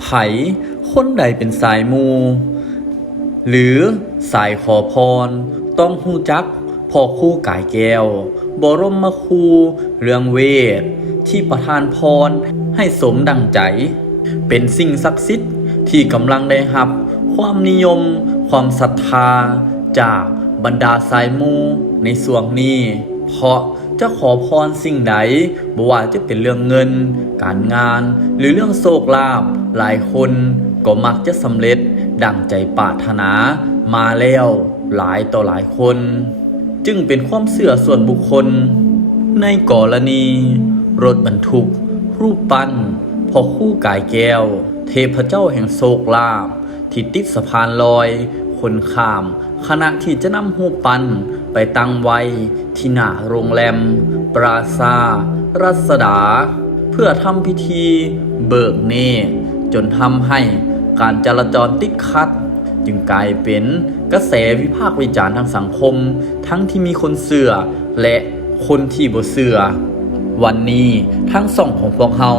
ไผคนใดเป็นสายมู หรือสายขอพร ต้องหู้จักพ่อคู่กายแก้ว บรมมาคูเรื่องเวท ที่ประทานพรให้สมดังใจ เป็นสิ่งศักดิ์สิทธิ์ที่กำลังได้รับ ความนิยม ความศรัทธา จากบรรดาสายมูในส่วงนี้ เพราะจะขอพรสิ่งใดบ่ว่าจะเป็นเรื่องเงิน การงาน หรือเรื่องโชคลาภ หลายคนก็มักจะสำเร็จดังใจปรารถนา มาแล้วหลายต่อหลายคน จึงเป็นความเสื่อส่วนบุคคล ในกรณี รถบรรทุก รูปปั้นพอคู่กายแก้ว เทพเจ้าแห่งโศกลาภที่ติดสะพานลอย คนข้าม ขณะที่จะนำหูปปั้นไปตั้งไว้ที่หน้าโรงแรม ปราซารัศดา เพื่อทำพิธีเบิกเนตร จนทำให้การจราจรติดขัด จึงกลายเป็นกระแสวิพากษ์วิจารณ์ทางสังคม ทั้งที่มีคนเสือและคนที่บ่เสือวันนี้ทั้งสองของพวกเรา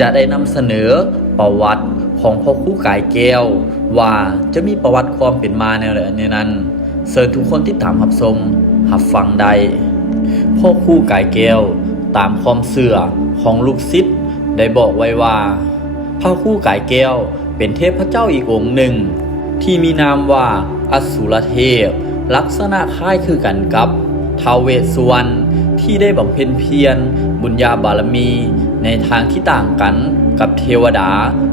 จะได้นำเสนอประวัติของพ่อคู่กายแก้ว ว่าจะมีประวัติความเป็นมาแนวใดในนั้นเชิญทุกคนที่ตามรับชมรับฟังได้พ่อคู่กายแก้วตามความเสื่อของลูกศิษย์ได้บอกไว้ว่า พระคู่กายแก้ว เป็นเทพเจ้าอีกองค์หนึ่ง ที่มีนามว่าอสุรเทพ ลักษณะคล้ายคือกันกับทาวเวสุวรรณที่ได้บำเพ็ญเพียร บุญญาบารมี ในทางที่ต่างกันกับเทวดา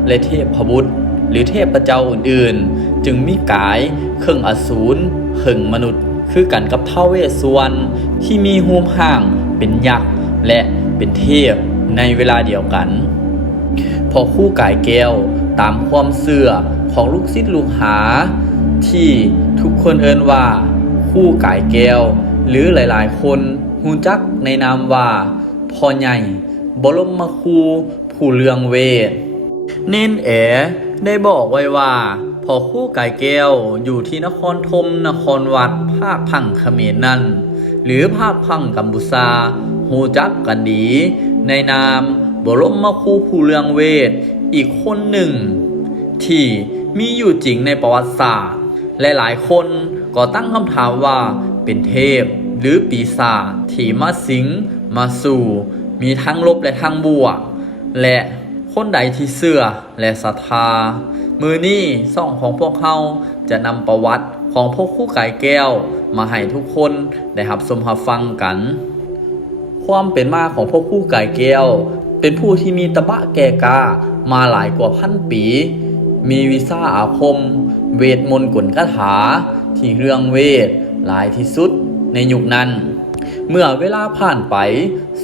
และเทพบุตร หรือเทพเจ้าอื่นๆ จึงมีกายเครื่องอสูรเครื่องมนุษย์ คือกันกับท้าวเวสสุวรรณที่มีหูมห่างเป็นยักษ์และเป็นเทพในเวลาเดียวกัน พอคู่กายแก้วตามความเสื่อของลูกศิษย์ลูกหา ที่ทุกคนเอิ้นว่าคู่กายแก้ว หรือหลายๆ คนหูจักในนามว่าพ่อใหญ่บรมครูผู้เลืองเวท เน้นแอได้บอกไว้ว่าพอคู่กายแก้วอยู่ที่นครธมนครวัดภาคพังเขมรนั่น หรือภาคพังกัมพูชาหูจักกันดี ในนาม บรมคูผู้เลืองเวท อีกคนหนึ่ง ที่มีอยู่จริงในประวัติศาสตร์ และหลายคนก็ตั้งคำถามว่าเป็นเทพหรือปีศาจที่มาสิง มาสู่ มีทั้งลบและทั้งบวก และคนใดที่เชื่อและศรัทธา มือนี้ซ่องของพวกเขาจะนำประวัติของพวกคู่ไก่แก้ว มาให้ทุกคนได้รับชมรับฟังกัน ความเป็นมาของพวกผู้ไก่แก้ว เป็นผู้ที่มีตะบะแก่กามาหลายกว่าพันปี มีวิซ่าอาคม เวทมนต์กลคาถา ที่เรื่องเวทหลายที่สุดในยุคนั้น เมื่อเวลาผ่านไป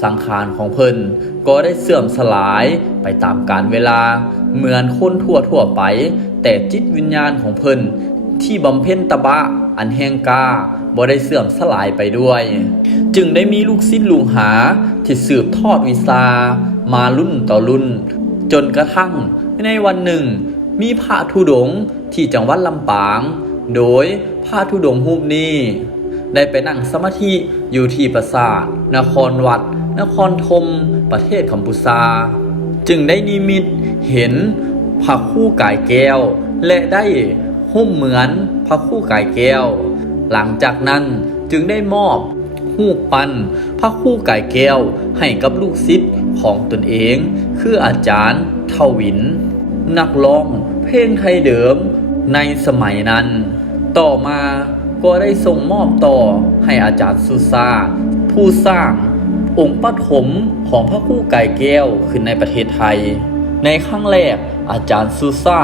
สังขารของเพิ่นก็ได้เสื่อมสลายไปตามกาลเวลา เหมือนคนทั่วทั่วไป แต่จิตวิญญาณของเพิ่นที่บำเพ็ญตะบะอันแห่งกาบ่ได้เสื่อมสลายไปด้วย จึงได้มีลูกศิษย์ลูกหาที่สืบทอดวิชา มารุ่นต่อรุ่น จนกระทั่งในวันหนึ่ง มีพระธุดงที่จังหวัดลำปาง โดยพระธุดงค์รูปนี้ ได้ไปนั่งสมาธิอยู่ที่ปราสาทนครวัด นครธมประเทศกัมพูชาจึงได้นิมิตเห็นพระคู่กายแก้ว และได้หุ้มเหมือนพระคู่กายแก้ว หลังจากนั้นจึงได้มอบหูปปั้น พระคู่กายแก้วให้กับลูกศิษย์ของตนเอง คืออาจารย์เทวิน นักร้องเพลงไทยเดิมในสมัยนั้น ต่อมาก็ได้ส่งมอบต่อให้อาจารย์สุซาผู้สร้างองค์ปฐมของพระคู่ไก่แก้วขึ้นในประเทศไทย ในครั้งแรกอาจารย์สุซา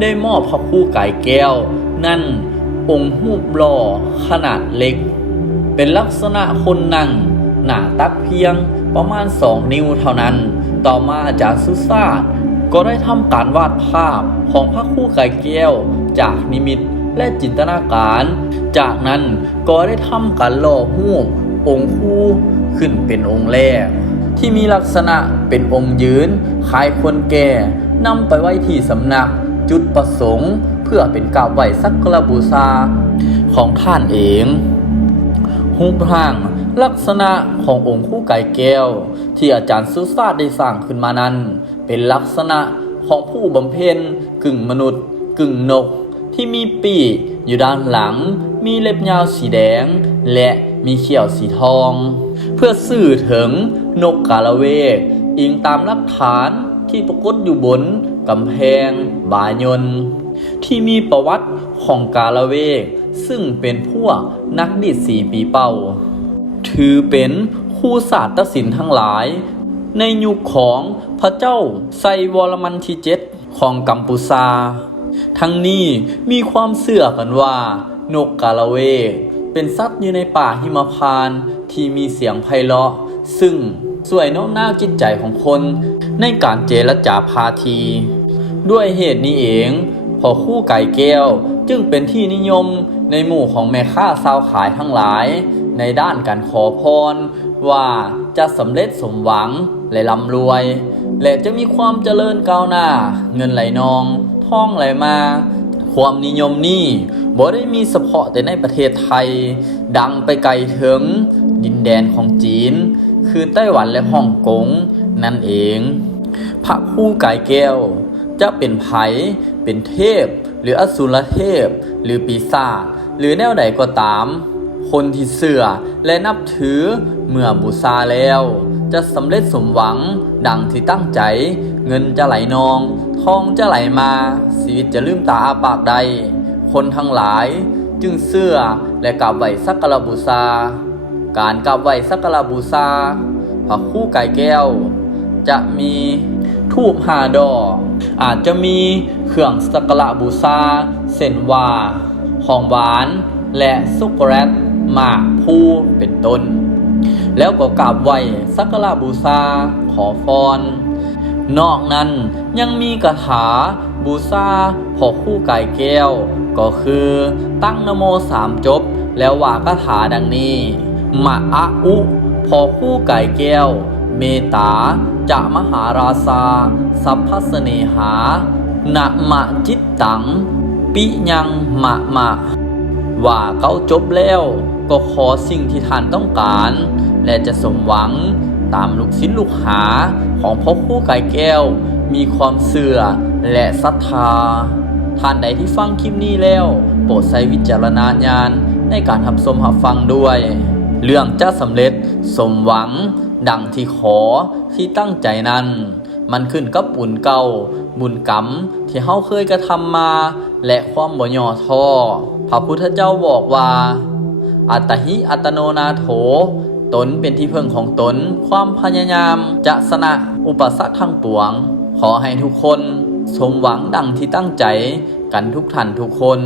ได้มอบพระคู่ไก่แก้ว นั่นองค์รูปหล่อขนาดเล็ก เป็นลักษณะคนนั่ง หนาตักเพียงประมาณ 2 นิ้วเท่านั้น ต่อมาอาจารย์สุซาดก็ได้ทำการวาดภาพของพระคู่ไก่แก้ว จากนิมิตและจินตนาการ จากนั้นก็ได้ทำการหล่อหูปองค์คู่ขึ้นเป็นองค์แรก ที่มีลักษณะเป็นองค์ยืนคล้ายคนแก่นำไปไว้ที่สำนักจุดประสงค์ เพื่อเป็นกราบไหว้สักการะบูชาของท่านเองรูปร่าง ลักษณะขององค์คู่ไก่แก้ว ที่อาจารย์สุซาดได้สร้างขึ้นมานั้น เป็นลักษณะของผู้บำเพ็ญกึ่งมนุษย์ กึ่งนก ที่มีปีกอยู่ด้านหลัง มีเล็บยาวสีแดง และมีเขี้ยวสีทอง เพื่อสื่อถึงนกกาละเวก อิงตามหลักฐานที่ปรากฏอยู่บนกำแพงบายนที่มีประวัติของกาละเวก ซึ่งเป็นพวกนักดิดสีปีเป่า ถือเป็นคู่ศาสตร์ศิลป์ทั้งหลาย ในยุคของพระเจ้าไซวรมันที่เจ็ดของกัมพูชา ทั้งนี้มีความเสื่อกันว่า นกกาละเวกเป็นสัตว์อยู่ในป่าหิมพานที่มีเสียงไพเราะ ซึ่งสวยโน้มน้าวจิตใจของคนในการเจรจาพาที ด้วยเหตุนี้เอง พอคู่ไก่แก้วจึงเป็นที่นิยมในหมู่ของแม่ค้าสาวขายทั้งหลาย ในด้านการขอพร ว่าจะสำเร็จสมหวังและร่ำรวย และจะมีความเจริญก้าวหน้า เงินไหลนองท่องไหลมา ความนิยมนี้บ่ได้มีเฉพาะแต่ในประเทศไทย ดังไปไกลถึงดินแดนของจีน คือไต้หวันและฮ่องกงนั่นเอง พระคู่กายแก้ว จะเป็นไผเป็นเทพ หรืออสุรเทพ หรือปีศาจหรือแนวใดก็ตาม คนที่เสื่อและนับถือเมื่อบูชาแล้ว จะสำเร็จสมหวังดังที่ตั้งใจ เงินจะไหลนอง ทองจะไหลมา ชีวิตจะลืมตาอาปากใด คนทั้งหลายจึงเสื่อและกราบไหวสักการบูชาการกราบไหวสักการบูชาพระคู่ไก่แก้ว จะมีทูบหาดอกอาจจะมีเครื่องสักการบูชาเส้นว่าของหวานและซุกโกแลต หมากพูเป็นต้น แล้วก็กราบไหว้สักการะบูชาขอพรนนอกนั้นยังมีกถาบูชาพอคู่ไก่แก้ว ก็คือตั้งนโมสามจบ แล้วว่ากถาดังนี้มะอะอุพอคู่ไก่แก้ว เมตตาจะมหาราชาสัพพสเสเนหานะมะจิตตัง ปิยังมะมะ ว่าเขาจบแล้ว ก็ขอสิ่งที่ท่านต้องการ และจะสมหวังตามลูกศิษย์ลูกหาของพ่อคู่ไก่แก้ว มีความเสื่อและศรัทธา ท่านใดที่ฟังคลิปนี้แล้ว โปรดใช้วิจารณญาณในการทับชมรับฟังด้วย เรื่องจะสำเร็จสมหวัง ดังที่ขอที่ตั้งใจนั้น มันขึ้นกับบุญเก่า บุญกรรมที่เฮาเคยกระทำมา และความบ่ย่อท้อพระพุทธเจ้าบอกว่า อัตหิอัตโนนาโถ ตนเป็นที่พึ่งของตน ความพยายามจะสนะอุปสรรคทั้งปวง ขอให้ทุกคน สมหวังดังที่ตั้งใจกันทุกท่านทุกคน